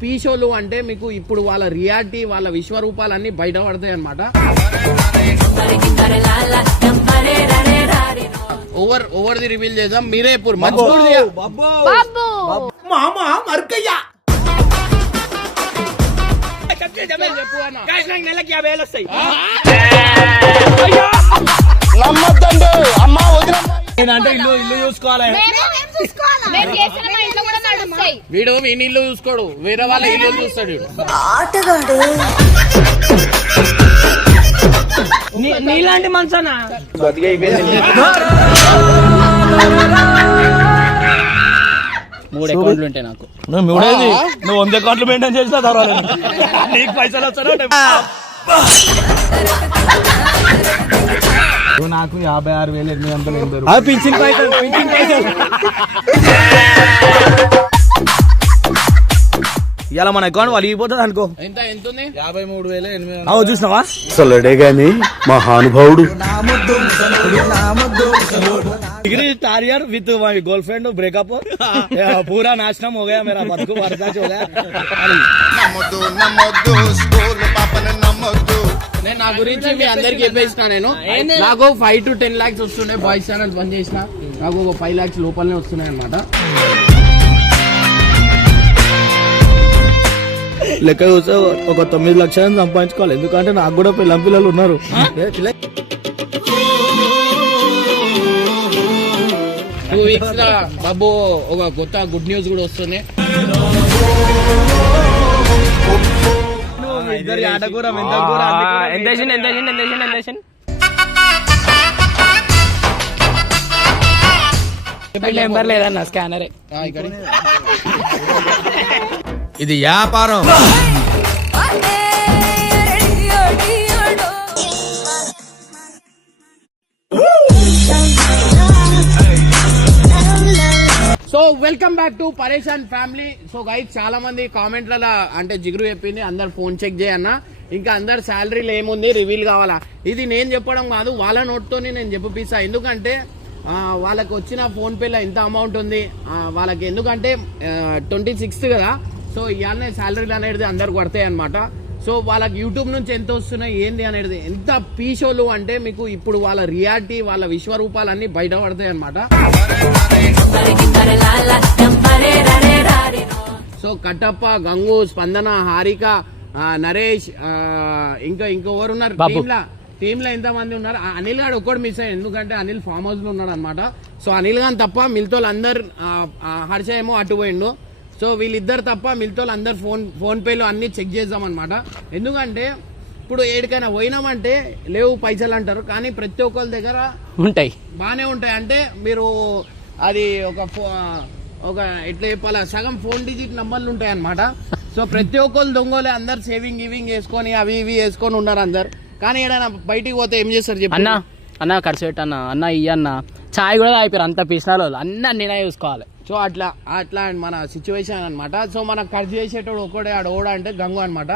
పీషోలు అంటే మీకు ఇప్పుడు వాళ్ళ రియాలిటీ వాళ్ళ విశ్వరూపాలన్నీ బయటపడతాయి అన్నమాట. ఓవర్ ది రివీల్ చేద్దాం. మీరే ఇప్పుడు నెలకి 50,000 వస్తాయి. అంటే ఇల్లు చూసుకోవాలి. వీడు వీని ఇల్లు చూసుకోడు, వేరే వాళ్ళ ఇల్లు చూస్తాడు. నీలాంటి మనసనా మూడు అకౌంట్లు ఉంటాయి నాకు. నువ్వు 100 అకౌంట్లు మెయింటైన్ చేసినా తర్వాత నీకు పైసలు వస్తారా? నాకు 56,880 పింఛన్ పైసలు. ఇలా మన అకౌంట్ వాళ్ళు ఇవ్వబోతుంది అనుకో. ఎంత ఉంది? 53,800. చూసినావా? అసలుడే గాని మహానుభావుడు. डिग्री टारियर विथ माय गर्लफ्रेंड ब्रेकअप पूरा नाशनम हो गया मेरा बदकू बर्दाश्त हो गया. నేను నా గురించి మీ అందరికి చెప్పేసిన. నాకు 5 to 10 lakhs వస్తున్నాయి. బాయ్స్ ఛానల్ బంద్ చేసిన నాకు ఒక 5 lakhs లోపలనే వస్తున్నాయి అన్నమాట. లెక్క చూస్తే ఒక 9 లక్షలను సంపాదించుకోవాలి. ఎందుకంటే నాకు కూడా పిల్లలు ఉన్నారు. బాబు ఒక కొత్త గుడ్ న్యూస్ కూడా వస్తుంది. ఇద్దరు ఆటకూర నెంబర్ లేదన్న స్కానరే. ఇది వ్యాపారం. సో వెల్కమ్ బ్యాక్ టు పరేషాన్ ఫ్యామిలీ. సో గైస్ చాలా మంది కామెంట్లలో అంటే జిగురు చెప్పింది అందరు ఫోన్ చెక్ చేయన్నా, ఇంకా అందరు శాలరీలు ఏముంది రివీల్ కావాలా. ఇది నేను చెప్పడం కాదు, వాళ్ళ నోట్తోని నేను చెప్పిస్తా. ఎందుకంటే వాళ్ళకి వచ్చిన ఫోన్ పేలో ఎంత అమౌంట్ ఉంది వాళ్ళకి. ఎందుకంటే 26th కదా, సో ఇవాళనే శాలరీలు అనేది అందరికి పడతాయి అనమాట. సో వాళ్ళకి యూట్యూబ్ నుంచి ఎంత వస్తున్నాయి ఏంది అనేది, ఎంత పీషోలు అంటే మీకు ఇప్పుడు వాళ్ళ రియాలిటీ వాళ్ళ విశ్వరూపాలన్నీ బయటపడతాయి అనమాట. సో కట్టప్ప, గంగు, స్పందన, హారిక, నరేష్, ఇంకా ఇంకెవరు ఉన్నారు టీమ్ లో ఎంత మంది ఉన్నారు. అనిల్ గారు ఒక్కడు మిస్ అయ్యాడు, ఎందుకంటే అనిల్ ఫామ్ హౌస్ లో ఉన్నాడు అనమాట. సో అనిల్ గారు తప్ప మిగతా అందరు, హర్ష ఏమో అటు పోయిండు. సో వీళ్ళిద్దరు తప్ప మిగతా అందరు ఫోన్ పేలో అన్ని చెక్ చేద్దాం అనమాట. ఎందుకంటే ఇప్పుడు ఏడికైనా పోయినామంటే లేవు పైసలు అంటారు, కానీ ప్రతి ఒక్కరి దగ్గర ఉంటాయి, బాగానే ఉంటాయి. అంటే మీరు అది ఒక ఎట్లా చెప్పాలా, సగం ఫోన్ డిజిట్ నంబర్లు ఉంటాయి అనమాట. సో ప్రతి ఒక్కరు దొంగలే, అందరు సేవింగ్ గివింగ్ వేసుకొని అవి ఇవి వేసుకొని ఉన్నారు అందరు. కానీ ఏదైనా బయటికి పోతే ఏం చేస్తారు చెప్పు అన్న ఖర్చు పెట్టన్న అన్న ఇయ్యన్న చాయ్ కూడా అయిపోయారు అంత పిసినాలు అన్నీ నేనే చూసుకోవాలి. సో అట్లా మన సిచ్యువేషన్ అనమాట. సో మనకు ఖర్చు చేసేటోడు ఒక్కడే ఓడా అంటే గంగు అనమాట.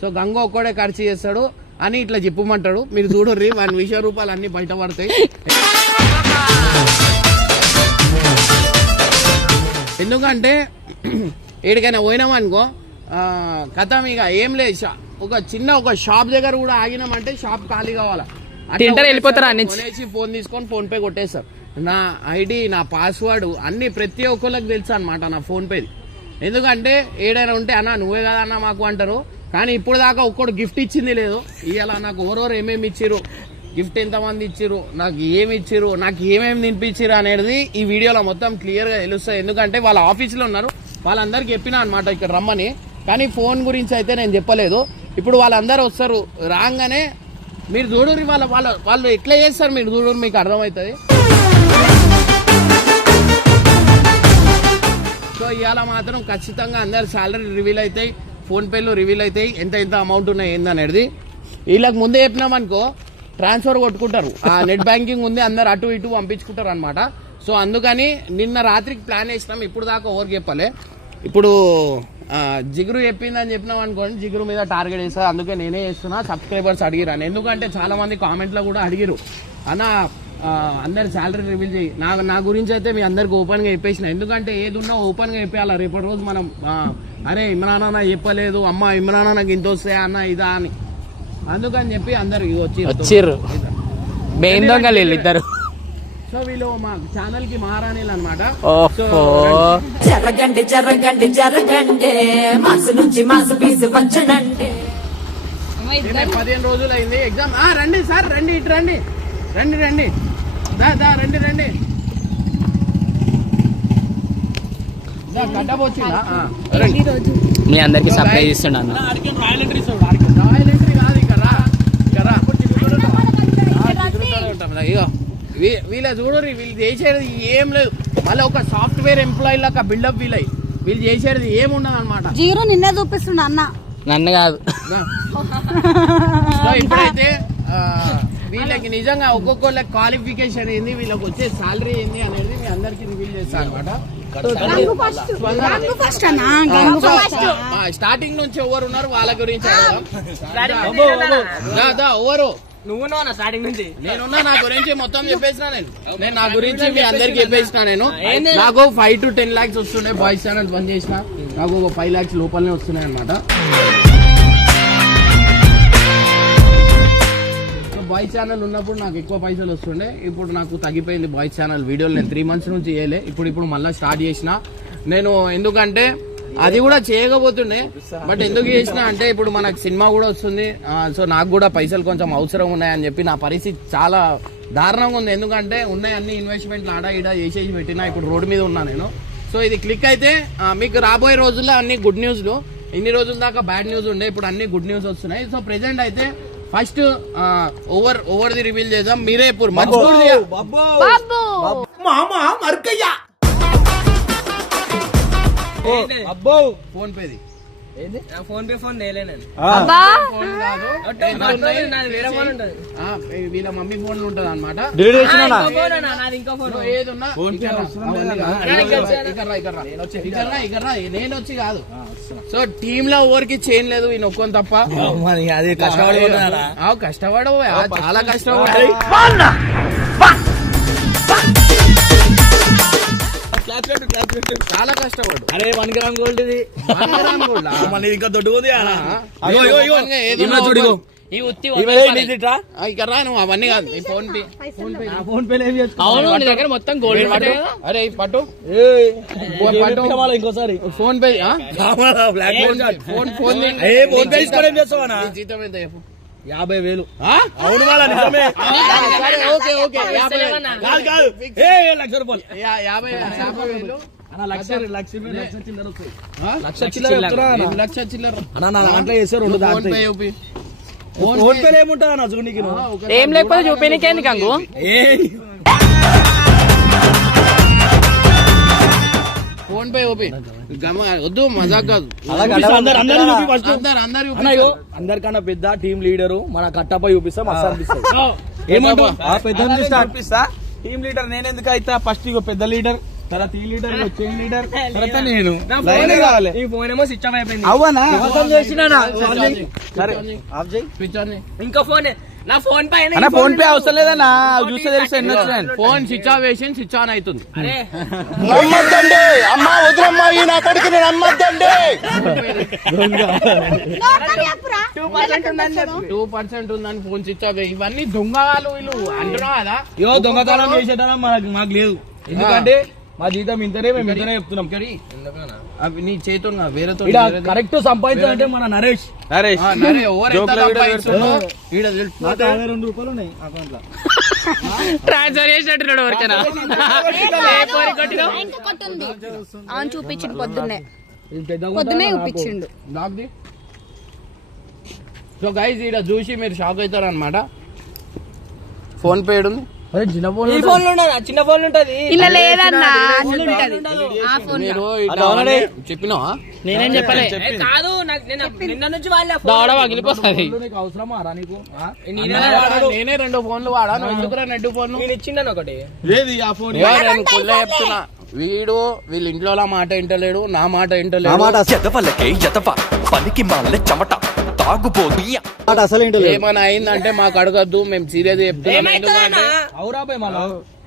సో గంగు ఒక్కడే ఖర్చు చేస్తాడు అని ఇట్లా చెప్పమంటాడు. మీరు చూడర్రి, 1,000 రూపాయలు అన్ని బయటపడతాయి. ఎందుకంటే ఏడికైనా పోయినామనుకో కథం ఇక ఏం లేదు. ఒక షాప్ దగ్గర కూడా ఆగినామంటే షాప్ ఖాళీ కావాలా, కొనేసి ఫోన్ తీసుకొని ఫోన్ పే కొట్టేస్తారు. నా ఐడి, నా పాస్వర్డ్ అన్ని ప్రతి ఒక్కరికి తెలుసు అనమాట నా ఫోన్ పే. ఎందుకంటే ఏడైనా ఉంటే అన్న నువ్వే కదా అన్న మాకు అంటారు. కానీ ఇప్పుడు దాకా ఒక్కడు గిఫ్ట్ ఇచ్చింది లేదు. ఇవాళ నాకు ఎవరెవరు ఏమేమి ఇచ్చిర్రు, గిఫ్ట్ ఎంతమంది ఇచ్చిర్రు, నాకు ఏమి ఇచ్చిర్రు, నాకు ఏమేమి తినిపించిర్రు అనేది ఈ వీడియోలో మొత్తం క్లియర్ గా తెలుస్తుంది. ఎందుకంటే వాళ్ళ ఆఫీస్లో ఉన్నారు, వాళ్ళందరికి చెప్పినా అనమాట ఇక్కడ రమ్మని. కానీ ఫోన్ గురించి అయితే నేను చెప్పలేదు. ఇప్పుడు వాళ్ళందరూ వస్తారు, రాగానే మీరు చూడరు వాళ్ళు ఎట్లా చేస్తారు మీరు చూడరు, మీకు అర్థమవుతుంది. సో ఇవాళ మాత్రం ఖచ్చితంగా అందరు శాలరీ రివీల్ అవుతాయి, ఫోన్ పేలో రివీల్ అవుతాయి, ఎంత అమౌంట్ ఉన్నాయి ఏందనేది. వీళ్ళకి ముందే చెప్పినామనుకో ట్రాన్స్ఫర్ కొట్టుకుంటారు, నెట్ బ్యాంకింగ్ ఉంది, అందరు అటు ఇటు పంపించుకుంటారు అనమాట. సో అందుకని నిన్న రాత్రికి ప్లాన్ వేసినాం, ఇప్పుడు దాకా ఎవరికి చెప్పలే. ఇప్పుడు జిగురు చెప్పిందని చెప్పినాం అనుకోండి, జిగురు మీద టార్గెట్ చేస్తారు. అందుకే నేనే చేస్తున్నా. సబ్స్క్రైబర్స్ అడిగిరాను, ఎందుకంటే చాలా మంది కామెంట్లో కూడా అడిగిరు అన్న అందరు శాలరీ రివీల్ చేయి. నా గురించి అయితే మీ అందరికి ఓపెన్గా చెప్పేసిన. ఎందుకంటే ఏది ఉన్నా ఓపెన్గా చెప్పేయాలి. రేపటి రోజు మనం అరే ఇమ్రాన్ అన్న చెప్పలేదు, అమ్మ ఇమ్రాన్ అన్నకి ఇంత వస్తాయా అన్న ఇదా అని. అందుకని చెప్పి అందరు వచ్చిర్రు మెయిన్ దొంగలు వీళ్ళిద్దరు. సో వీళ్ళు మా ఛానల్ కి మహారాణీలు అనమాట. ఓహో జరగండి జరగండి జరగండి మాసు నుంచి మాసు పీసు పంచనండి. 15 రోజులు అయింది ఎగ్జామ్. రండి సార్, రండి, ఇటు రండి, రండి రండి, దా రండి రండి. కట్టబోచ్చిందా? మీ అందరికి సప్లై చేస్తుండ అన్న. రాయల్ ఎంట్రీ కాదు, ఇక్కడ రా, ఇక్కడ రా. ఇగో వీళ్ళ చూడరు, వీళ్ళు చేసేది ఏం లేదు. మళ్ళీ ఒక సాఫ్ట్వేర్ ఎంప్లాయీ లాగా బిల్డప్ వీళ్ళు చేసేది ఏముండదు అనమాట. జీరో నిన్నే చూపిస్తుండ అన్న, నన్ను కాదు. సో ఇప్పుడైతే వీళ్ళకి నిజంగా ఒక్కొక్కళ్ళ క్వాలిఫికేషన్ ఏంది, వీళ్ళకి వచ్చే సాలరీ ఏంది అనేది మీ అందరికి రివీల్ చేస్తాను అనమాట. స్టార్టింగ్ నుంచి ఎవరు ఉన్నారు వాళ్ళ గురించి ఎవరు నువ్వు స్టార్టింగ్ నుంచి నేనున్నా. నా గురించి మొత్తం చెప్పేసిన నేను నా గురించి మీ అందరికి చెప్పేసిన. నేను నాకు 5 to 10 lakhs వస్తుండే. బాయ్స్ ఛానల్ బంద్ చేసిన, నాకు ఒక 5 lakhs లోపలనే వస్తున్నాయి అనమాట. బాయ్స్ ఛానల్ ఉన్నప్పుడు నాకు ఎక్కువ పైసలు వస్తుండే. ఇప్పుడు నాకు తగ్గిపోయింది బాయ్స్ ఛానల్ వీడియోలు. నేను 3 months నుంచి చేయలే, ఇప్పుడు మళ్ళీ స్టార్ట్ చేసిన నేను. ఎందుకంటే అది కూడా చేయకపోతుండే, బట్ ఎందుకు చేసిన అంటే ఇప్పుడు మనకు సినిమా కూడా వస్తుంది. సో నాకు కూడా పైసలు కొంచెం అవసరం ఉన్నాయని చెప్పి నా పరిస్థితి చాలా దారుణంగా ఉంది. ఎందుకంటే ఉన్నాయి అన్ని ఇన్వెస్ట్మెంట్లు ఆడ ఈడ చేసేసి పెట్టినా, ఇప్పుడు రోడ్డు మీద ఉన్నా నేను. సో ఇది క్లిక్ అయితే మీకు రాబోయే రోజుల్లో అన్ని గుడ్ న్యూస్లు. ఇన్ని రోజుల దాకా బ్యాడ్ న్యూస్ ఉండే, ఇప్పుడు అన్ని గుడ్ న్యూస్ వస్తున్నాయి. సో ప్రెసెంట్ అయితే ఫస్ట్ ఓవర్ ది రివీల్ చేద్దాం. మీరే ఇప్పుడు ఫోన్ పేది ఫోన్ పే ఫోన్ నేలేనండి. ఫోన్ కాదు, వీళ్ళ మమ్మీ ఫోన్ ఉంటది అనమాట. ఏదున్నా నేను వచ్చి కాదు. సో టీమ్ లో ఎవరికి చేయను లేదు, ఈయన ఒక్కొని తప్ప. అది కష్టపడి కష్టపడవు, చాలా కష్టపడి చాలా కష్టపడు. అరే 1 gram గోల్డ్ ఇది ఇంకా దొడ్డుకుంది. ఈ ఉత్తి ఇక్కడ నువ్వు అవన్నీ కాదు. ఫోన్ పే అవును నీ దగ్గర మొత్తం గోల్డ్. అరే పట్టు ఇంకోసారి ఫోన్ పే జీతం ఎంత చెప్పు. 50,000. అవును వాళ్ళ నిజమే. ఓకే ఓకే, 50 లక్ష రూపాయలు. 50,000 లక్ష చిల్లర నా దాంట్లో చేస్తే 2 దాంట్లో ఫోన్ పే ఏముంటా నా చూనికి ఏం లేకపోతే చూపించకేంది కంగు. ఫోన్ పే ఓపి వద్దు, మజాక్ కాదు. అందరికన్నా పెద్ద టీం లీడరు మన కట్టపై చూపిస్తా, మస్తు అనిపిస్తుంది. ఏమంటా టీం లీడర్ నేను ఎందుకు అయితే ఫస్ట్ ఇగో పెద్ద లీడర్, తర్వాత ఈ లీడర్, చైన్ లీడర్, తర్వాత నేను కావాలి. ఈ ఫోన్ ఏమో స్విచ్ ఆఫ్ అయిపోయింది. అవునా ఇంకో ఫోన్ నా ఫోన్ పైన ఫోన్ పే అవసరం లేదన్నా, చూస్తే తెలిసి ఎన్ని వచ్చినాయి. ఫోన్ స్విచ్ ఆఫ్ వేసి స్విచ్ ఆన్ అవుతుంది. నమ్మద్దండి అమ్మా, వదిలమ్మా, ఈ నా కొడుకు నేను నమ్మద్దండి. 2% ఉందని ఫోన్ స్విచ్ ఆఫ్. ఇవన్నీ దొంగలు వీళ్ళు అంటున్నావు కదా. దొంగతనం చేసేటం మాకు లేదు, ఎందుకంటే మా జీతం ఇంతనే, మేము ఇంతనే చెప్తున్నాం. అవి నీ చేతులు వేరేతో కరెక్ట్ సంపాదించాలంటే మన నరేష్ ₹2 ఉన్నాయి అకౌంట్ లో. ట్రాన్స్ఫర్ చేసినట్టున్నాడు ఎవరికైనా. అవును చూపించిండు, పొద్దున్నే చూపించిండు. సో గైస్ ఈడ చూసి మీరు షాక్ అవుతారు అనమాట. ఫోన్ పే ఉంది, చిన్న ఫోన్ చిన్న ఫోన్ ఉంటది. ఇలా లేదన్నా, మీరు చెప్పినావా? నేనేం చెప్పలే. కాదు నిన్న నుంచి వాళ్ళ పగిలిపోతుంది. అవసరమా రా నీకు? నేనే 2 ఫోన్లు వాడా, నువ్వు ఎందుకురా 2 ఫోన్లు? నేను ఇచ్చిండను ఒకటి. లేదు ఆ ఫోన్ చెప్తున్నా. వీళ్ళ ఇంట్లో మాట వింటలేడు, నా మాట వింటలేడు. అసలు ఏమైనా అయిందంటే మాకు అడగద్దు, మేము సీరియస్ చెప్తున్నాం. ఎందుకంటే అవురా మళ్ళా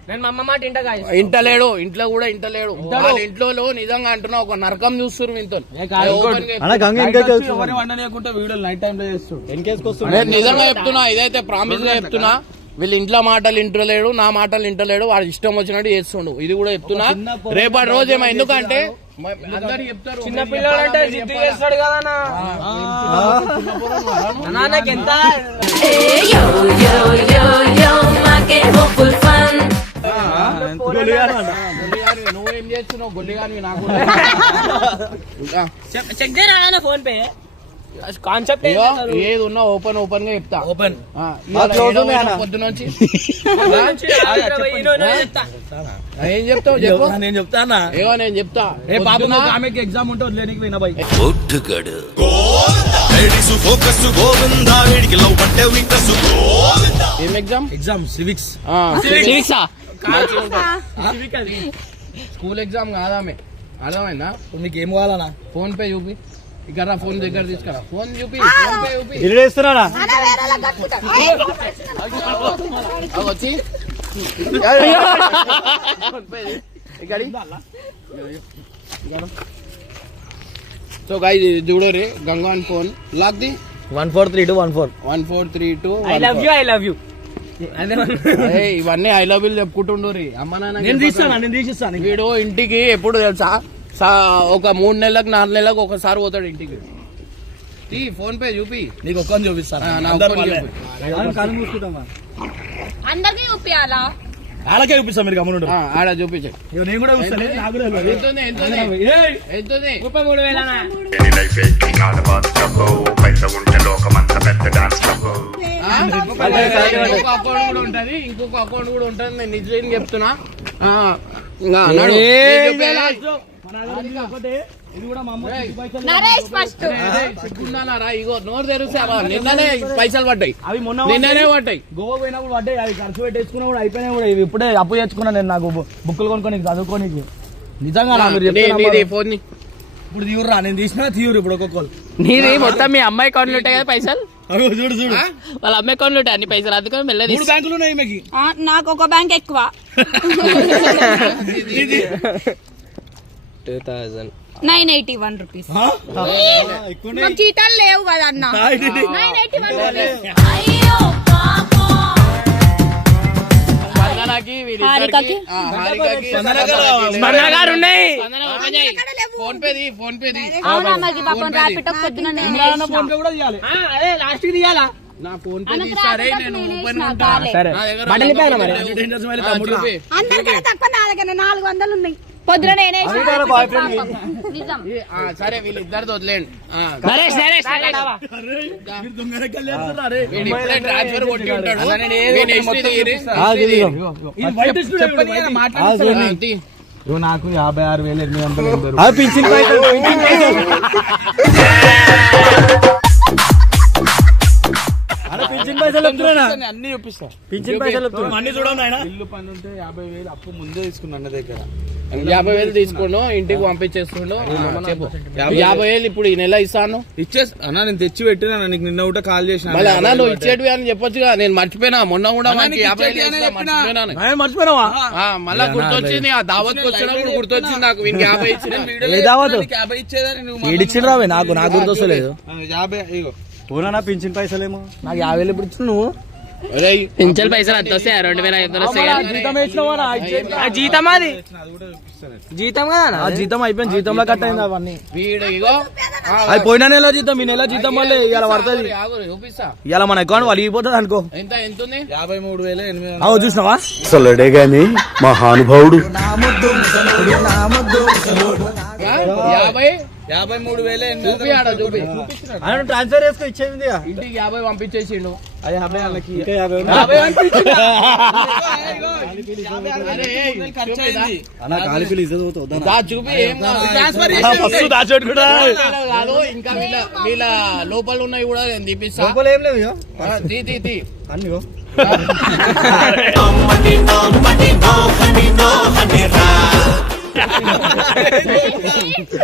నేను మా అమ్మ మాట ఇంట guys. ఇంటలేడు, ఇంట్లో కూడా ఇంటలేడు. వాళ్ళ ఇంట్లో నిజంగా అంటున్నా ఒక నరకం చూస్తారు మీతో. ఎవరి వండనీయకుంటే వీడియోలు నైట్ టైం లో చేస్తాడు. నిజంగా చెప్తున్నా, ఇదైతే ప్రామిస్ గా చెప్తున్నా. వీళ్ళు ఇంట్లో మాటలు ఇంటలేడు, నా మాటలు ఇంటలేడు, వాడు ఇష్టం వచ్చినట్టు చేస్తుండు. ఇది కూడా చెప్తున్నా. రేపటి రోజు ఏమో ఎందుకంటే అందరు చెప్తారు చిన్న పిల్లడు అంటే జిద్దు చేస్తాడు కదా నాన్నకి ఎంత yo yo yo yo make hopeful fun నువ్వేం చేస్తున్నావు గొల్లిగాని నాకు చెక్ చేయరా ఫోన్ పే కాన్సెప్ట్ ఏది ఉన్నా ఓపెన్ ఓపెన్ గా చెప్తా. ఓపెన్ పొద్దునొచ్చి ఏం చెప్తావు చెప్పు. నేను చెప్తానా ఏవో నేను చెప్తా. ఆమెకి ఎగ్జామ్ ఉంటే వదిలేనికి పోయినా బై. ఏం exam? Exam civics. School exam కాదామె, అర్థమైందా? నీకు ఏం కావాలనా? ఫోన్ పే చూపి. ఇక్కడ ఫోన్ దగ్గర తీసుకురా. ఫోన్ చూపి. ఇస్తున్నానా వచ్చి సో గాయ్స్ చూడో రే గంగాన్ phone lock the 143214 1432. I love you ఇవన్నీ ఐ లవ్ యూ చెప్పుకుంటుండు రీ. అమ్మ నాన్న నేను తీసిస్తాను. వీడు ఇంటికి ఎప్పుడు తెలుసా, ఒక 3 నెలలకు 4 నెలలకు ఒకసారి పోతాడు ఇంటికి. ఫోన్ పే చూపి. నీకు ఒక్కని చూపిస్తాను. అందరికి చూపియాలా? వాళ్ళకే చూపిస్తాను. మీరు గమనుండు. ఆడ చూపించండి. నేను కూడా చూస్తాను. నాకు కూడా ఎంతుంది? 33 ఇంకొక అకౌంట్ కూడా ఉంటది. నేను నిజం చెప్తున్నా. నరేష్ ఫస్ట్ ఇగో నోరు తెరుస్తా. నిన్ననే పైసలు పడ్డాయి, నిన్ననే పడ్డాయి. గోవా పోయినప్పుడు పడ్డాయి. అవి ఖర్చు పెట్టేసుకున్నా కూడా అయిపోయినా కూడా ఇవి ఇప్పుడే అప్పు తెచ్చుకున్నా. నేను నాకు బుక్కులు కొనుక్కొని చదువుకోనికి. నిజంగా ఫోన్ ఇప్పుడు తీవురా. నేను తీసినా తీవురు ఇప్పుడు ఒక్కొక్కరు. నీది మొత్తం మీ అమ్మాయి అకౌంట్ ఉంటాయి కదా పైసలు. చూడు చూడు వాళ్ళ అమ్మాయి అకౌంట్ ఉంటాయి అన్ని పైసలు. అందుకని మెల్లది 3 బ్యాంకులు ఉన్నాయి మీకు. నాకు ఒక బ్యాంక్ ఎక్కువ. 981 రూపీస్. మాకు జీతాలు లేవు కదా అన్న. 981 రూపీస్. ఫోన్ పేది. ఫోన్ పేది. అవునా మాకు పాపం ర్యాపిడో పొద్దున నేను అదే లాస్ట్ కి తీయాలా? నా ఫోన్ పే తీసారే, నేను ఓపెన్ ఉంటా. అందరికన్నా తక్కువ నా దగ్గర 400 ఉన్నాయి. పొద్దున నేనే నిజం. సరే వీళ్ళిద్దరితో వదిలేండి. ట్రాన్స్ఫర్ కొట్టి ఉంటాడు. నాకు 56,800 పింఛన్ పైసలు అన్ని చూపిస్తా. పింఛన్ పైసలు అన్ని చూడండి. ఆయన ఇల్లు పని ఉంటే 50,000 అప్పు ముందే తీసుకున్నా అన్న దగ్గర. 50,000 తీసుకుండు, ఇంటికి పంపించేస్తుండు. చెప్పు 50,000 ఇప్పుడు ఈ నెల ఇస్తాను. అన్న నేను తెచ్చి పెట్టినా. నీకు నిన్న కూడా కాల్ చేసిన. మళ్ళీ అన్న నువ్వు ఇచ్చేటివి అని చెప్పొచ్చుగా. నేను మర్చిపోయినా. మొన్న కూడా 50,000 మర్చిపోయినావా? మళ్ళా గుర్తొచ్చింది. ఆ దావత్ వచ్చినప్పుడు గుర్తొచ్చింది నాకు. వీనికి 50 ఇచ్చిన. 50 ఇచ్చేదావే నాకు గుర్తొస్తలేదు. 50 పోనా పింఛన్ పైసలేమో. నాకు 50,000 ఇప్పుడు ఇచ్చిన నువ్వు. పింఛన్ పైసలు అంత వస్తాయి 2,500 వస్తాయి. జీతం అది జీతం కదా. జీతం అయిపోయింది. జీతంలో కట్ అయింది అవన్నీ. వీడిగో అది పోయిన నెల జీతం, ఈ నెల జీతం వల్లే ఇలా పడుతుంది. ఇలా మన అకౌంట్ వలిగిపోతుంది అనుకో. ఎంత ఉంది? 53,800. చూసినావా? అసలుడే గాని మహానుభావుడు. 53,800 ట్రాన్స్ఫర్ చేసుకో. ఇచ్చేది ఇంటికి 50 పంపించేసిండు. చూపి కాదు. ఇంకా వీళ్ళ లోపల ఉన్నాయి కూడా నేను తీపిస్తా. తీ అన్ని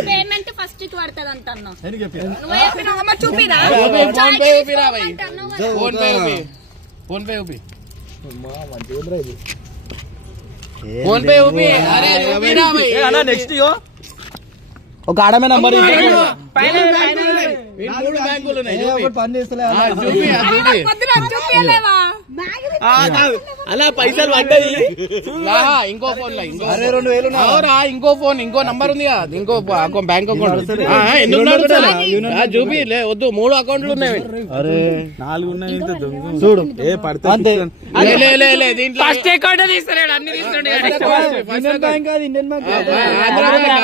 పేమెంట్ ఫస్ట్ కి పడుతుంది అంటున్నా. చూపిరా ఫోన్ పే ఫోన్ పే ఊపి. అరే ఊపిరా భయ్. నెక్స్ట్ ఒక ఆడమే నంబర్ మూడు బ్యాంకులు ఉన్నాయి. పని చేస్తలే ఆ, చూపి ఆ, చూపి. పొద్దున చూపియలేవా? అలా పైసలు పడ్డాయి. ఆహా, ఇంకో ఫోన్ లో ఇంకో అరే 2000 అవురా, ఇంకో ఫోన్ ఇంకో నంబర్ ఉంది కదా, ఇంకో బ్యాంక్ అకౌంట్. ఎందుకు నడుస్తలే? ఆ, చూపి లే వద్దు, 3 అకౌంట్లు ఉన్నాయి. అరే 4 ఉన్నాయి చూడు ఏ పడతా అంతే. లే, లే, లే, లే, దీంట్లో ఫస్ట్ అకౌంట్ తీస్తాడు అన్ని తీస్తాడు ఇండియన్ బ్యాంక్ కాదు ఇండియన్ బ్యాంక్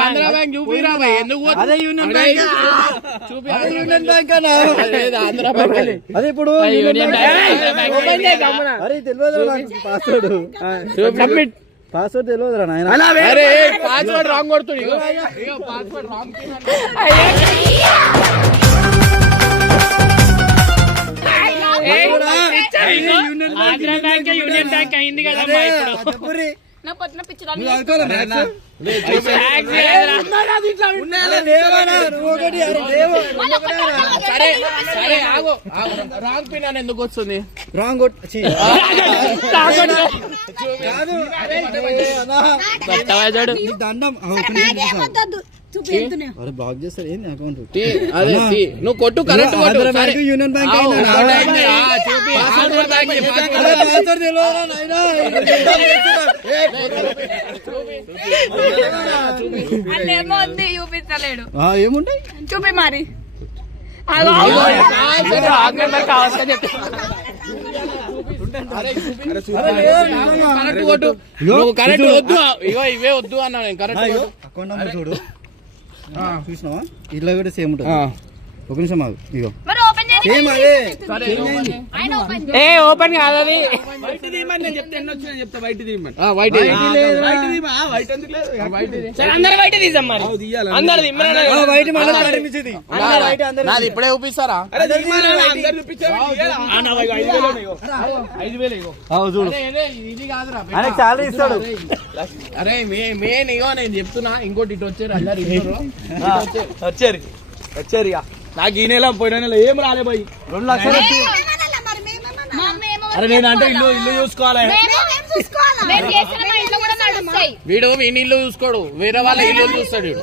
ఆంధ్ర బ్యాంక్ చూపిరా భయ్. ఎందుకు పోతుంది? అదే యూనియన్ బ్యాంక్ చూపి యూనియన్ బ్యాంక్ అన్నా లేదు, ఆంధ్ర బ్యాంక్ అది. అదే ఇప్పుడు అరే తెలియదు పాస్వర్డ్ పాస్వర్డ్ తెలియదురా నాయన అరే పాస్వర్డ్ రాంగ్ కొడుతుంది. Password wrong. Andhra bank union bank అయింది కదా ఇప్పుడు. నా పొద్దున పిచ్చి సరే సరే ఆగు, రాంగ్ పిన్ అని ఎందుకు వస్తుంది? రాంగ్ దండం అరే బ్లాక్ చేస్తారు ఏంది అకౌంట్ అదే నువ్వు కొట్టు, కరెక్ట్ కొట్టు. Andhra bank union bank password అల్లేమో ఉంది చూపించలేడు. ఏముంటాయి చూపి మరి కరెక్ట్ కొట్టు. నువ్వు కరెక్ట్ వద్దు, ఇగో ఇవే వద్దు అన్నా నేను. కరెక్ట్ అకౌంట్ నెంబర్ చూడు చూసినావా ఇట్లా కూడా సేమ్ ఉంటుంది. ఒక నిమిషం ఆగు ఇగో మరి ఓపెన్ చేయండి. సేమ్ అదే ఆయన ఓపెన్ ఏ ఓపెన్ కాదు అది. వైట్ సరే అందరు బయట తీసాం మరి. అందరు వైట్ నాది ఇప్పుడే చూపిస్తారా? చూడు ఇది కాదురా, ఆయనకు చాలా ఇస్తాడు. అరే మెయిన్ ఇగో నేను చెప్తున్నా. ఇంకోటి ఇటు వచ్చారు అందరు వచ్చారు వచ్చారు ఇక నాకు ఈ నెల పోయిన నెల ఏం రాలే పోయి 2 లక్షలు వచ్చి అరే నేను అంటే ఇల్లు ఇల్లు చూసుకోవాలి. వీడు మీ ఇల్లు చూసుకోడు, వేరే వాళ్ళ ఇల్లు చూస్తాడు వీడు.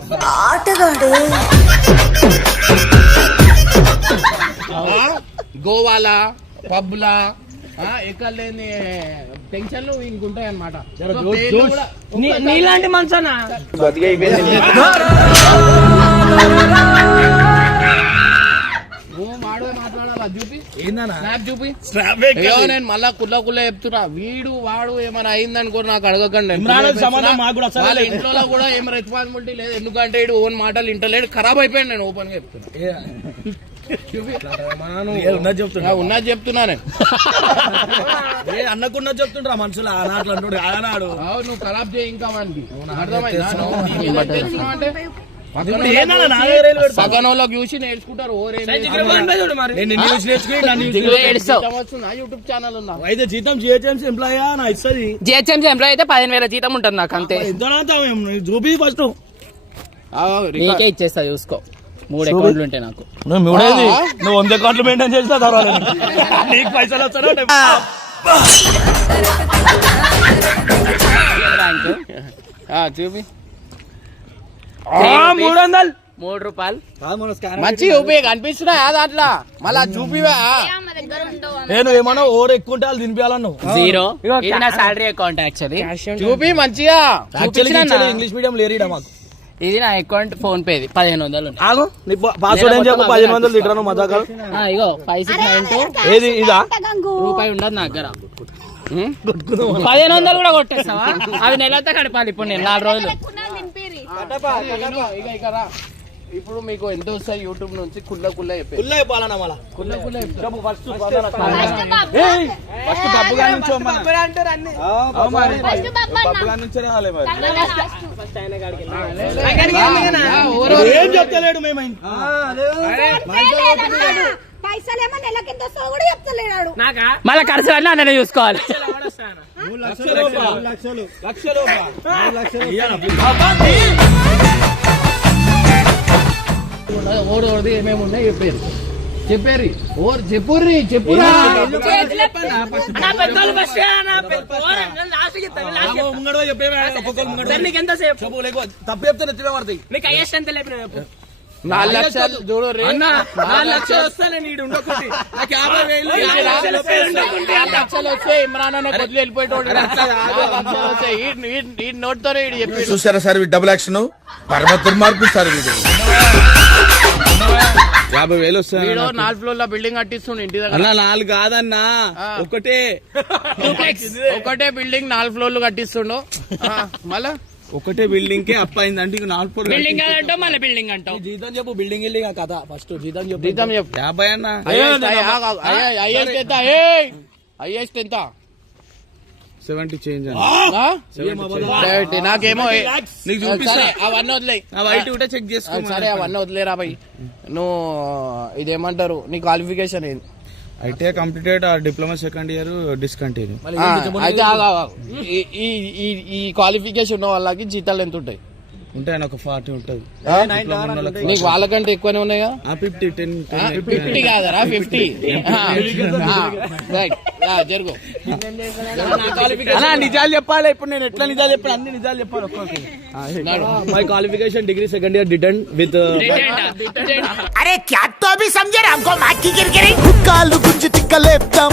గోవాలా పబ్లా ఎక్కడ లేని టెన్షన్లు ఇంకుంటాయి అన్నమాట. నీలాంటి మనసనా నువ్వు మాట్లాడాలా? చూపి ఏందన్నా స్నాప్ చూపి. అయ్యో నేను మళ్ళా కుల్ల చెప్తున్నా. వీడు వాడు ఏమైనా అయిందనుకో నాకు అడగకండి. వాళ్ళ ఇంట్లో కూడా ఏం రెస్పాన్సిబిలిటీ లేదు, ఎందుకంటే వీడు ఓన్ మాటలు ఇంటలేడు. ఖరాబ్ అయిపోయాడు. నేను ఓపెన్ గా చెప్తున్నా, ఉన్నది చెప్తున్నా నేను. అన్నకున్నది చెప్తుండ్రా మనుషులు అనాడు అన్నాడు. నువ్వు ఖరాబ్ చేయి ఇంకా వానికి. అర్థమైందా? అంటే సగనంలోకి చూసి నేర్చుకుంటారు. యూట్యూబ్ ఛానల్ ఉందా? అయితే జీతం జిహెచ్ఎంసీ ఎంప్లాయ్ నా ఇస్తుంది. జిహెచ్ఎంసీ ఎంప్లాయ్ అయితే 15,000 జీతం ఉంటుంది నాకు అంతే. ఎంత చూపి ఫస్ట్ నీకే ఇచ్చేస్తా చూసుకో. 3 అకౌంట్లు ఉంటాయి నాకు. నువ్వు 100 అకౌంట్లు మెయింటైన్ చేస్తా తర్వాత నీకు పైసలు వస్తాను. చూపి 3 రూపాయలు మంచి ఉపయోగం కనిపిస్తున్నా దాంట్లో. మళ్ళా చూపివా నేను ఏమన్నా ఓవర్ ఎక్కువ ఉంటే వాళ్ళు తినిపించాలను 0. ఇది నా సాలరీ అకౌంట్ యాక్చువల్లీ. చూపి మంచిగా. ఇంగ్లీష్ మీడియం లేరీడా మాకు. ఇది నా అకౌంట్ ఫోన్ పే 1500 ఉంది. ఆగు పాస్వర్డ్ ఏం చెప్పు. 1500 తింటాను మజాకాలు. ఇగో 5692. ఏది ఇదా రూపాయి ఉండదు నా దగ్గర. 1500 కూడా కొట్టేస్తావా? అవి నెలతో గడపాలి ఇప్పుడు నేను 4 రోజులు. ఇప్పుడు మీకు ఎంత వస్తాయి యూట్యూబ్ నుంచి? కుల్ల చెప్పి చెప్పాలన్నా మళ్ళా ఫస్ట్ ఏం చెప్తలేడు మేము. పైసలేమో నెలకింత కూడా చెప్తలేడు. మళ్ళీ ఖర్చు అన్నీ అన్ననే చూసుకోవాలి. 3 లక్షలు ఓడోది ఏమేమి ఉన్నాయి చెప్పారు. చెప్పేరి ఓర్ చెప్పుర్రి చెప్పురా అన్నా పెద్దోళ్ళు ఫస్ట్ అన్నా లాస్ట్ కి నీకు ఎంత సేపు తప్పు చెప్తే నెత్తిలో పడతాయి. నీకు హైయెస్ట్ ఎంత లేపిన చెప్పు 4 లక్షలు చూడు రే 4 లక్షలు వస్తానే నీడు ఉండొకటి నాకు 50,000 4 లక్షలు వస్తే ఇమ్రాన్ అన్న కొద్దిగా వెళ్ళిపోయేటోడు 4 లక్షలు వస్తాయి ఈ నోట్తోనే ఈడు చెప్పి చూసారా సార్ డబుల్ యాక్షన్ పరమ దుర్మార్గు సార్ వీడు 50,000 వస్తాయి. వీడు 4 ఫ్లోర్ల బిల్డింగ్ కట్టిస్తుండు ఇంటి దగ్గర అన్నా 4 కాదన్నా ఒకటే బిల్డింగ్ 4 ఫ్లోర్లు కట్టిస్తుండు మళ్ళా ఒకటే బిల్డింగ్ కే అప్ అయింది అంటే 4 ఫ్లోర్ బిల్డింగ్ అంటావు మళ్ళీ బిల్డింగ్ అంటావు. జీతం చెప్పు బిల్డింగ్ వెళ్ళి కథ ఫస్ట్ జీతం చెప్పు. జీతం చెప్పు 50 అన్న హైయెస్ట్ ఎంత హైయెస్ట్ ఎంత 70 చేంజ్ అన్న. 70. నాకేమో నీకు చూపిస్తా సరే అవన్నీ వదిలేయి వైట్ కూడా చెక్ చేసుకో. సరే అవన్నీ వదిలేరా భయ్ నువ్వు ఇదేమంటారు నీ క్వాలిఫికేషన్ ఏంది ITI completed diploma second year discontinue. అయితే ఈ క్వాలిఫికేషన్ ఉన్న వాళ్ళకి జీతాలు ఎంత ఉంటాయి ఉంటాయి ఒక 40 ఉంటుంది. నీకు వాళ్ళకంటే ఎక్కువనే ఉన్నాయా 50 10 50 కాదరా 50 రైట్ జరుగు నిజాలు చెప్పాలి. ఇప్పుడు నేను ఎట్లా నిజాలు చెప్పాను అన్ని నిజాలు చెప్పాలి. My qualification degree second year detente with అరే క్యా తో అభి సమझे हमको माकी गिरगिरी కాళ్ళు గుంజి తిక్కలేపుతాం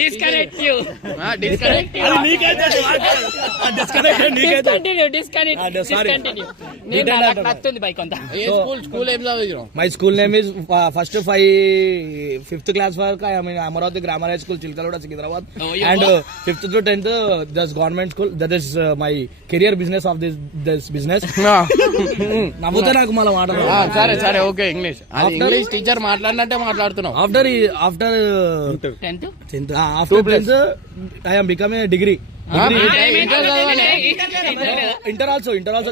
డిస్కనెక్టివ్ నచ్చుంది బైక్ అంతా. స్కూల్ ఏం చదివినావు my school name is first 5th class వరకు I mean Amaravati grammar high school Chilakalguda Secunderabad and 5th to 10th this government school that is my career business of this business. నవ్వుతా నాకు మళ్ళీ మాట్లాడు. సరే సరే ఓకే ఇంగ్లీష్ ఇంగ్లీష్ టీచర్ మాట్లాడినట్టే మాట్లాడుతున్నావు. After 10th after 10th I am becoming a degree. Inter also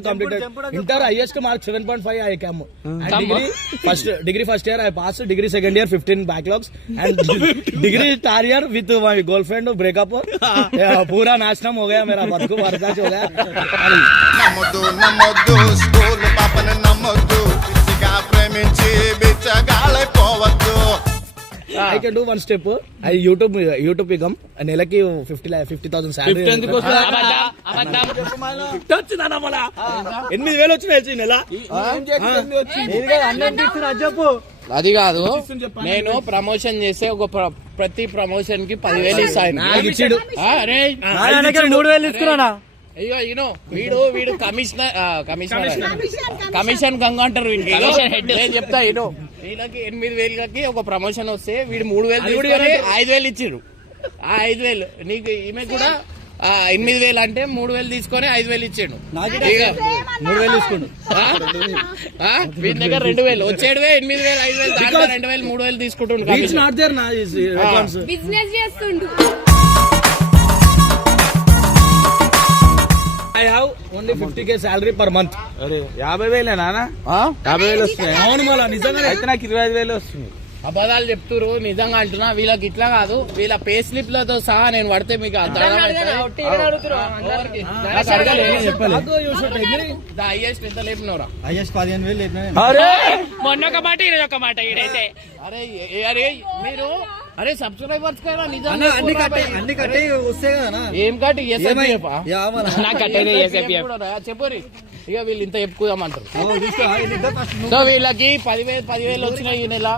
completed. Inter highest mark 7.5 I came. And degree first year I passed. Degree second year 15 backlogs. And degree third year with my girlfriend breakup. पूरा नाशनम हो गया मेरा बदकू बर्दाश्त हो गया. నమ్మొద్దు school పాపను నమ్మొద్దు పిచ్చిగా ప్రేమించి బిచ్చగాళ్ళైపోవద్దు. I can do one step. I YouTube become నెలకి 50,000 salary. 8,000 వచ్చినాయి నెల. అది కాదు నేను ప్రమోషన్ చేస్తే ఒక ప్రతి ప్రమోషన్ కి 10,000 ఇస్తాను. అరే 3,000 తీసుకున్నానా? అయ్యో యూనో వీడు కమిషన్ గంగ అంటారు వీడికి. నేను చెప్తా యూనో వీళ్ళకి 8,000కి ఒక ప్రమోషన్ వస్తే వీడు 3,000 తీసుకొని 5,000 ఇచ్చిరు. ఆ 5,000 నీకు ఈమె కూడా 8,000 అంటే 3,000 తీసుకొని 5,000 ఇచ్చాడు. 3,000 తీసుకుంటు వీడి దగ్గర 2,000 వచ్చేడువే 8,000 5,000 దాంట్లో 2,000 3,000 తీసుకుంటుండు. బిజినెస్ చేస్తుండు. I have only 50k salary per month. అరే 50,000 నానా 50,000 వస్తాయి. అవును మళ్ళా నిజంగా అయితే నాకు 25,000 వస్తుంది. అబద్ధాలు చెప్తురు నిజంగా అంటున్నా. వీళ్ళకి ఇట్లా కాదు వీళ్ళ పే స్లిప్ లతో సహా నేను పడితే మీకు హైయెస్ట్ ఎంత లేపినవరా? హైయెస్ట్ 15,000 లేపినా. మొన్న ఒక మాట ఈరోజు ఒక మాట ఈడైతే అరే అరే మీరు అరే సబ్స్క్రైబర్స్ కదా నిజంగా అన్ని కట్టే వస్తాయి కదా. ఏం కట్టి చెప్పురి ఇక వీళ్ళు ఇంత చెప్పుకుందామంటారు. సో వీళ్ళకి 10,000 వచ్చినాయి ఈ నెల.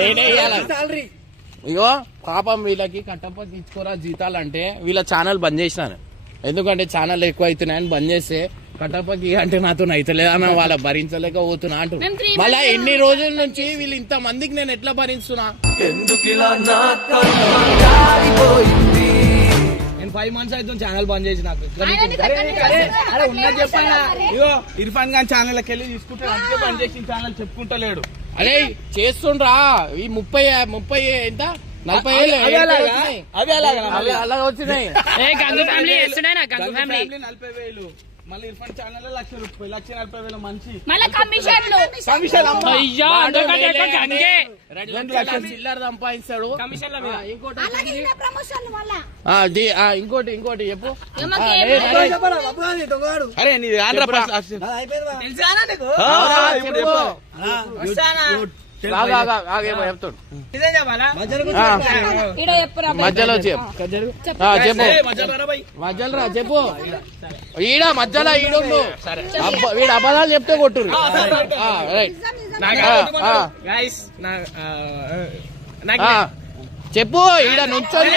నేనే ఇవ్వాలి. ఇగో పాపం వీళ్ళకి కట్టపకి ఇచ్చుకోరా జీతాలు అంటే వీళ్ళ ఛానల్ బంద్ చేసినాను. ఎందుకంటే ఛానల్ ఎక్కువ అవుతున్నాయని బంద్ చేస్తే కట్టపకి అంటే నాతో అయితలేదన్న వాళ్ళ భరించలేక పోతున్నా అంటు. మళ్ళా ఎన్ని రోజుల నుంచి వీళ్ళు ఇంత మందికి నేను ఎట్లా భరిస్తున్నా? నేను 5 months అయితే ఛానల్ బంద్ చేసి నాకు ఇర్ఫాన్ ఖాన్ ఛానల్ వెళ్ళి తీసుకుంటాడు. అందుకే బంద్ చేసి ఛానల్ చెప్పుకుంటలేడు. అరే చేస్తుండ్రా ఈ 30 ఎంత 40,000 అలాగే వచ్చినాయి. గంగు ఫ్యామిలీ చేస్తున్నాయి నా గంగు ఫ్యామిలీ 40,000 మళ్ళీ ఇర్ఫాన్ ఛానల్ 1,40,000 మంచి మళ్ళీ కమిషన్లు అయ్యా అందుకంటే గంగే 2 లక్షల చిల్లర సంపాదిస్తాడు. కమిషన్ల మీద ఇంకోటి ప్రమోషన్లు మళ్ళా ఇంకోటి చెప్పు. అరే నీ తెలుసా నీకు వస్తానా ఆగేమో చెప్తాడు ఇదే చెప్పాలా ఈడ చెప్పురా మధ్యలో చెప్పు మధ్యలో రా చెప్పు ఈడ మధ్యలో ఈడుండు వీడు అబద్ధాలు చెప్తే కొట్టురు రైట్ గైస్ చెప్పు ఈడ నుంచొని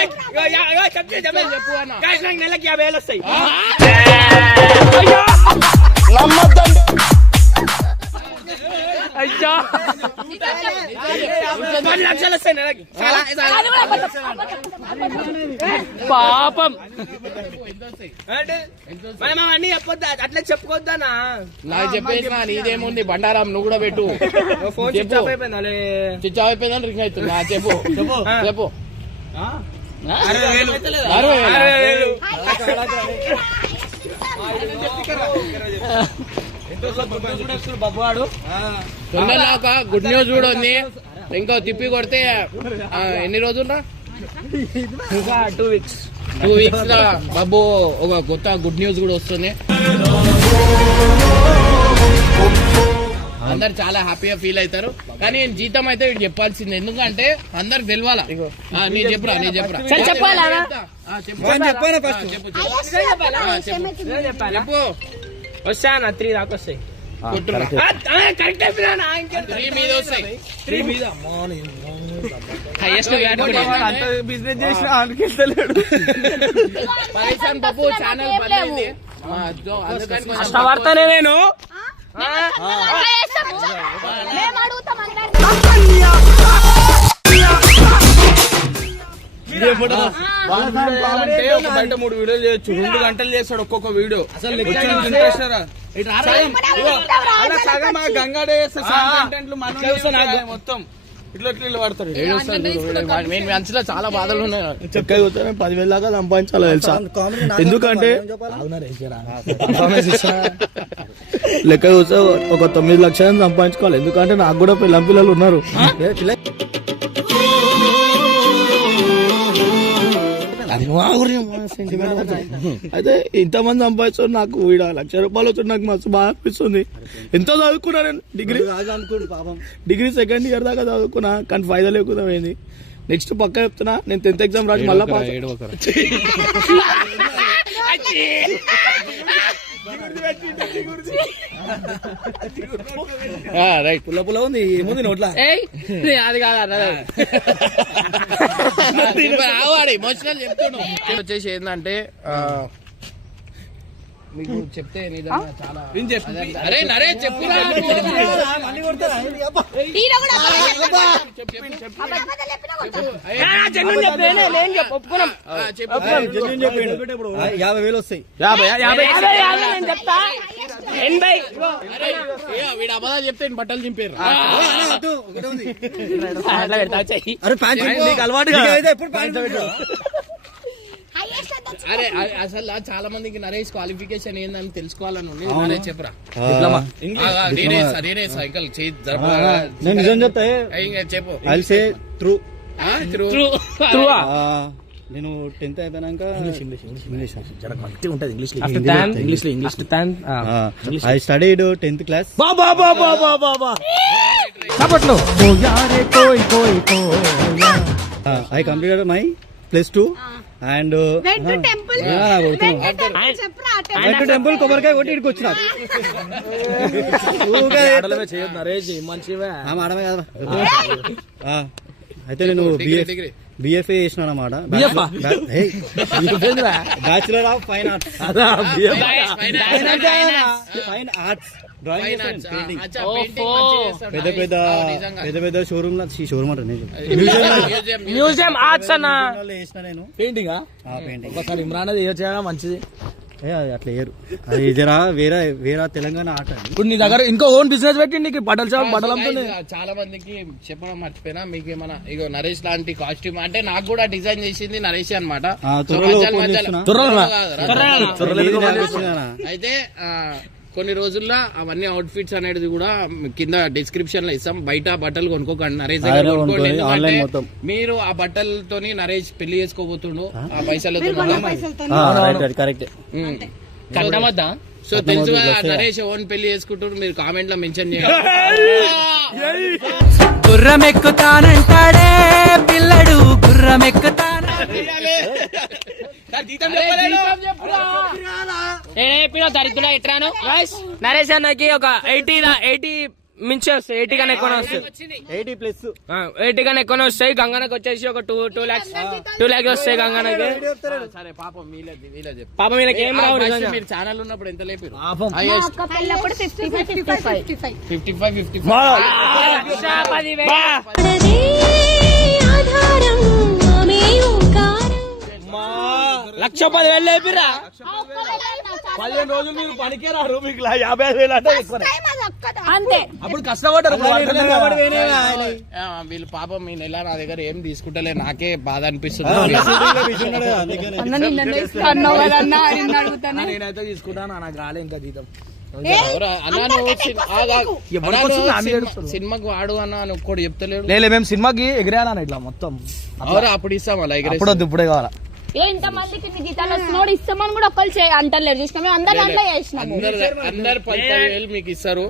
చెప్పు అన్న గైస్ నాకు నెలకి 50,000 వస్తాయి అయ్యా 10 లక్షలు వస్తాయి నెలకి పాపం మనం అవన్నీ చెప్పొద్దా అట్లా చెప్పుకోవద్దానా నాకు చెప్పేసిన నీదేముంది బండారాం నువ్వు కూడా పెట్టు ఫోన్ స్విచ్ ఆఫ్ అయిపోయింది స్విచ్ ఆఫ్ అయిపోయిందని రింగ్ అవుతుంది చెప్పు చెప్పు 60,000 బబ్బువాడు తొందరలాక గుడ్ న్యూస్ కూడా ఉంది ఇంకో తిప్పి కొడితే ఎన్ని రోజులు 2 weeks 2 weeks లా బాబు ఒక కొత్త గుడ్ న్యూస్ కూడా వస్తుంది అందరు చాలా హ్యాపీగా ఫీల్ అవుతారు కానీ నేను జీతం అయితే వీడు చెప్పాల్సింది ఎందుకంటే అందరికి తెలవాలా నేను చెప్పురా చెప్పు వస్తానా 3 దాకా వస్తాయి కరెక్ట్ మీద వస్తాయి 3 మీద బిజినెస్ చేసిన పరేషాన్ బాబు ఛానల్ పర్లేదు కష్టపడతానే నేను మేము అడుగుతాం బయట 3 వీడియోలు చేయొచ్చు 2 గంటలు చేస్తాడు ఒక్కొక్క వీడియో అసలు గంగాడే మొత్తం ఇట్లా పడతారు మనసులో చాలా బాధలు ఉన్నాయి చెక్క 10,000 దాకా సంపాదించాలి తెలుసా ఎందుకంటే లెక్క చూస్తే ఒక 9 లక్షలు సంపాదించుకోవాలి ఎందుకంటే నాకు కూడా పిల్లలు ఉన్నారు అయితే ఇంతమంది సంపాదించారు నాకు 1,00,000 రూపాయలు వచ్చి నాకు మస్తు బాగా అనిపిస్తుంది ఎంతో చదువుకున్నా నేను డిగ్రీ సెకండ్ ఇయర్ దాకా చదువుకున్నా కానీ ఫైదా లేకుండా పోయింది నెక్స్ట్ పక్క చెప్తున్నా నేను 10th ఎగ్జామ్ రాసి మళ్ళా రైట్ పుల్ల ఉంది ఏముంది నోట్లా అది కాదు ఆవాడు ఎమోషనల్ చెప్తాడు వచ్చేసి ఏంటంటే మీకు చెప్తే నిజంగా చాలా అరే నరే చెప్పురా $50,000 వస్తాయి వీడు అబద్ధాలు చెప్తే బట్టలు చింపారు అలవాటు అరే అసలు చాలా మందికి నరేష్ క్వాలిఫికేషన్ ఏందని తెలుసుకోవాలని ఉంది నరేష్ చెప్పరా నిజం చెప్తా చెప్పు నేను 10th అయిపోయినాక I studied 10th class I completed my +2 and temple కొబ్బరికాయ కొట్టి ఇక్కడికి వచ్చిన అయితే నేను బిఎఫ్ఏ చేసిన అన్నమాట bachelor of fine arts drawing పెద్ద షోరూమ్ షోరూమ్ అంటే మ్యూజియం ఆర్ట్స్ అన్న చేసిన నేను పెయింటింగ్ పెయింటింగ్ ఇమ్రాన్ అది చేయడం మంచిది అట్లా వేరు అది జరా వేరే తెలంగాణ ఆట ఇప్పుడు నీ దగ్గర ఇంకా ఓన్ బిజినెస్ పెట్టి నీకు బట్టలు షాప్ బట్టలు చాలా మందికి చెప్పడం మర్చిపోయినా మీకు ఏమైనా ఇగో నరేష్ లాంటి కాస్ట్యూమ్ అంటే నాకు కూడా డిజైన్ చేసింది నరేష్ అనమాట అయితే కొన్ని రోజుల్లో అవన్నీ అవుట్ ఫిట్స్ అనేది కూడా కింద డిస్క్రిప్షన్ లో ఇస్తాం బయట బట్టలు కొనుక్కోకండి నరేష్ దగ్గర కొనుక్కోండి ఎందుకంటే మీరు ఆ బట్టలతోని నరేష్ పెళ్లి చేసుకోబోతుండు ఆ పైసలతో సో తెలుసు కదా నరేష్ ఓన్ పెళ్లి చేసుకుంటారు, మీరు కామెంట్ లో మెన్షన్ చేయాలి. గుర్రమెక్కుతానంటాడే పిల్లడు గుర్రమెక్కుతాన దరిద్రుడా ఎట్రాను నరేష్ అన్నకి ఒక 80 మించి వస్తాయి, 80 కన్నా ఎక్కువ వస్తాయి, 80 కన్నా ఎక్కువ వస్తాయి. గంగనకి వచ్చేసి ఒక 2 lakhs వస్తాయి గంగనకి. సరే పాపం పాపం వీళ్ళకి ఏం రావు. మీరు ఛానల్ ఉన్నప్పుడు ఎంత లేపారు? అక్క పెళ్ళప్పుడు 55. 55. లక్ష 10,000 లేపిరా. 15 రోజులు మీరు పనికే రారు, మీకు 55,000 అంటే ఎక్కువ. అంతే అప్పుడు కష్టపడ్డారు. వీళ్ళు పాపం ఈ నెల నా దగ్గర ఏం తీసుకుంటలే, నాకే బాధ అనిపిస్తుంది. నేనైతే తీసుకుంటాను, నాకు రాలే ఇంకా జీతం. సినిమాకి వాడు అన్న అని ఒక్కడు చెప్తలేడు. లేదు మేము సినిమాకి ఎగిరేయాలన్న ఇట్లా మొత్తం. అప్పుడు ఇస్తాం అలా ఇప్పుడు వద్దు, ఇప్పుడే కావాలా. ఇంత మందికి గీతాలు వస్తున్నాడు ఇస్తామని కూడా ఒక్కరు అంటలేరు. చూసినా మేము అందరూ దాంట్లో చేసినాము. అందరు 10,000 మీకు ఇస్తారు,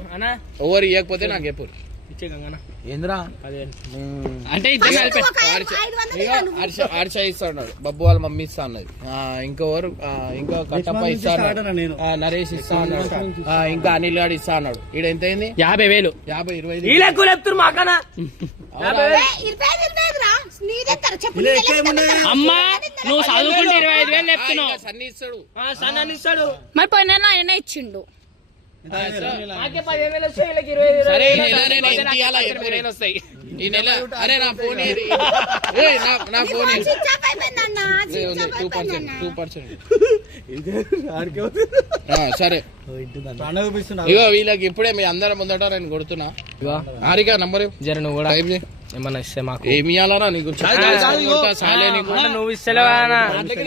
ఎవరు ఇవ్వకపోతే నాకు ఎప్పుడు ఏంద్రా అంటే హర్ష ఇస్తా అన్నాడు, బబ్బు వాళ్ళ మమ్మీ ఇస్తా అన్నది, ఇంకెవరు ఇంకో కట్టప్ప ఇస్తా అన్నాడు, నరేష్ ఇస్తా అన్నాడు, ఇంకా అనిల్ గాడు ఇస్తా అన్నాడు. ఈడ ఎంత అయింది? 50,000. 50-20 ఎక్కువ చెప్తారు మాకన్నా. అమ్మా నువ్వు చదువుకుంటే 25,000 చెప్తున్నావు. సన్ని ఇస్తాడు, సన్నాన్ని ఇస్తాడు. మరి పోయిన ఆయన ఇచ్చిండు. మాకే 10,000 వస్తాయి, వీళ్ళకి 20,000. సరే ఈ నెల నేను ఎంత ఇయ్యాలా? 20,000 వస్తాయి ఈ నెల. అరే నా ఫోన్ ఏది? నా ఫోన్ 2%. సరే ఇగో వీళ్ళకి ఇప్పుడే మీ అందరం ముందట నేను కొడుతున్నా. హారిక నంబర్ జర నువ్వు కూడా ఏమన్నా ఇస్తే మాకు ఏమి ఇయ్యాలరా నీకు? చాలే నీకు, నువ్వు ఇస్తలేవా?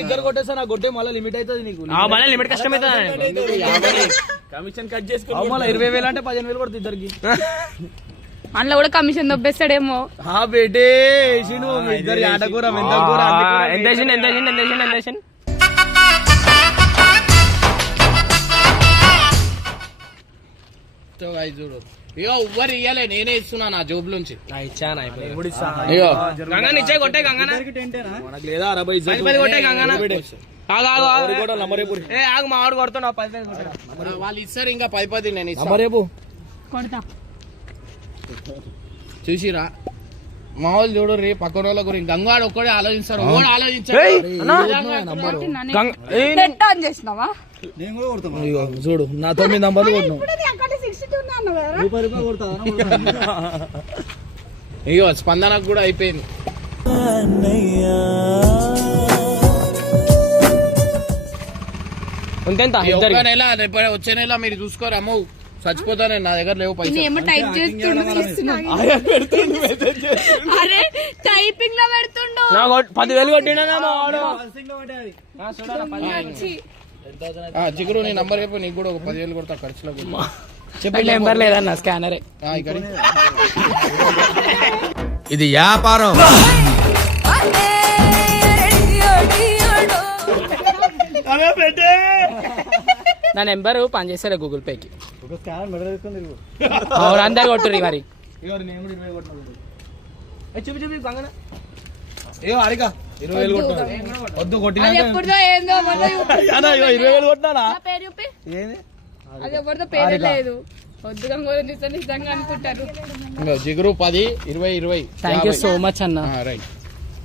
ఇద్దరు కొట్టేస్తా, నా కొట్టే మళ్ళీ లిమిట్ అవుతుంది నీకు. మళ్ళీ లిమిట్ కష్టమవుతుంది. కమిషన్ కట్ చేసుకో, మళ్ళీ 20,000 అంటే 15,000 పడుతుంది ఇద్దరికి. అందులో కూడా కమిషన్ దొబ్బేస్తాడేమో. బేటే ఇద్దరు ఆటకూర మెంతకూర ఎంత చూడు ఇగో ఎవ్వరు ఇయ్యాలే, నేనే ఇస్తున్నా నా జోబ్ నుంచి. ఇచ్చాను ఇగో గంగన ఇచ్చే కొట్టే గంగన లేదా 10 కొట్టే గంగన. ఆగు మా వాడు కొడుతున్నావు 10,000. వాళ్ళు ఇస్తారు ఇంకా 10 నేను ఇస్తాను. రేపు చూసిరా మామూలు చూడు రే పక్కన వాళ్ళ గురించి. గంగాడు ఒక్కడే ఆలోచిస్తారు, ఓడు ఆలోచించాడు. చేసినావా చూడు నా 9 నంబర్లు కొట్టినావు. ఇగో స్పందనకు కూడా అయిపోయింది. ఇంకెంత ఒక్క నెల వచ్చే నెల మీరు చూసుకోరు అమ్మ, చచ్చిపోతానే నా దగ్గర లేవు పైసలు. ఏమో టైప్ చేస్తుండు. అరే టైపింగ్ లో పెడుతుండు. 10,000 కొట్టినా మా వాడు. చిగురు నీ నంబర్ చెప్పు, నీకు కూడా ఒక 10,000 కొడతా ఖర్చులో. చెప్పండి నెంబర్ లేదన్న స్కానరే. ఇది వ్యాపారం. నా నెంబర్ పనిచేస్తారా గూగుల్ పేకి? అందరు కొట్టుర్రి మరి. చూపి గంగన అడిగా 20,000 కొట్టినా వద్దు, కొట్టినా 20,000 కొట్టినా అది ఎవరిదో పేరే లేదు. వద్దుగా నిజంగా అనుకుంటారు. జిగురు 10-20. థ్యాంక్ యూ సో మచ్ అన్న. Right.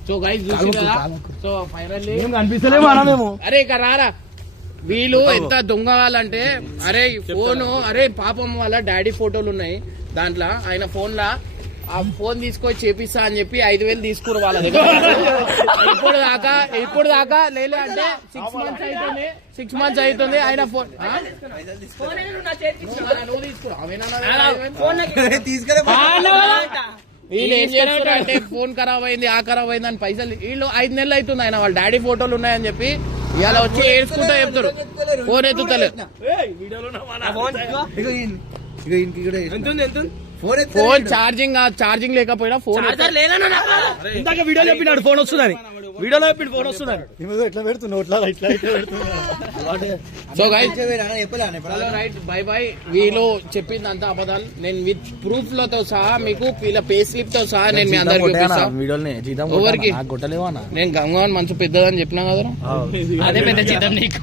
So guys so finally కనిపిస్తలేమో అన్న మేము. అరే ఇక రారా, వీళ్ళు ఎంత దొంగ వాళ్ళంటే, అరే ఫోను, అరే పాపం వాళ్ళ డాడీ ఫోటోలు ఉన్నాయి దాంట్లో, ఆయన ఫోన్ లా ఆ ఫోన్ తీసుకొని చేపిస్తా అని చెప్పి 5,000 తీసుకురు వాళ్ళ దగ్గర. ఇప్పుడు దాకా లేలే అంటే 6 months అవుతుంది ఆయన ఫోన్. నువ్వు తీసుకురా వీళ్ళు ఏం చేస్తారు అంటే, ఫోన్ ఖరాబ్ అయింది ఆ ఖరాబ్ అయింది అని పైసలు. వీళ్ళు 5 నెలలు అవుతుంది ఆయన వాళ్ళ డాడీ ఫోటోలు ఉన్నాయని చెప్పి ఇవాళ వచ్చి ఏడ్చుకుంటా చెప్తారు, ఫోన్ ఎత్తుతలేదు. ఫోన్ ఛార్జింగ్ లేకపోయినా ఫోన్ ఇందాక వీడియో చెప్పినాడు ఫోన్ వస్తుందని. వీడియోలో ఇప్పుడు ఫోన్ వస్తున్నాడు. So guys right by by. వీళ్ళు చెప్పింది అంతా అబద్ధాలు. నేను విత్ ప్రూఫ్ లతో సహా మీకు వీళ్ళ పే స్లిప్ తో సహా నేను మీ అందరికి చూపిస్తాను. వీడియోని జీతం ఎవరికి కొట్టలేవా? నేను గంగవాన్ మంచి పెద్దదని చెప్పినా కదా. అదే పెద్ద జీతం నీకు.